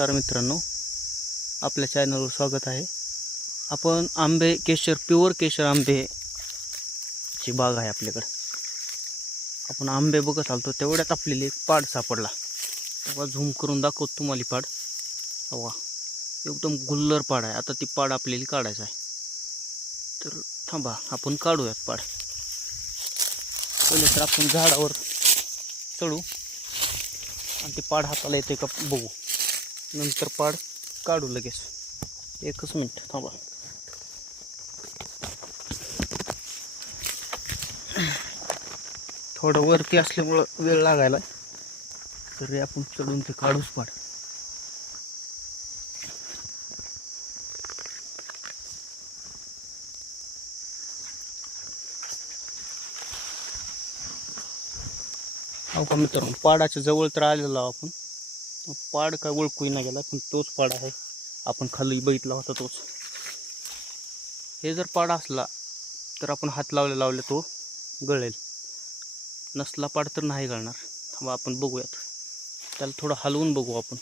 नमस्कार मित्रांनो, आपल्या चॅनलवर स्वागत आहे. आपण आंबे केशर प्युअर केशर आंबेची बाग आहे आपल्याकडे. आपण आंबे बघत आलतो तेवढ्यात आपल्याला एक पाड सापडला. तेव्हा झूम करून दाखवतो तुम्हाला पाड. हवा एकदम गुल्लर पाड आहे. आता ती पाड आपल्याला काढायचं आहे, तर थांबा आपण काढूयात पाड. पहिले तर आपण झाडावर चढू आणि ते पाड हाताला येते का बघू, नंतर पाड काढू लगेच. एकच मिनिट थांबा. थोडं वरती असल्यामुळं वेळ लागायला, तरी आपण चढून ते काढूच पाड. हो का मित्रांनो, पाडाच्या जवळ तर आलेलो आपण. पाड काय ओळखू नाही गेला, पण तोच पाड आहे आपण खाली बघितला होता तोच. हे जर पाड असला तर आपण हात लावले तो गळेल. नसला पाड तर नाही गळणार. थांबा आपण बघूयात, त्याला थोडं हलवून बघू आपण.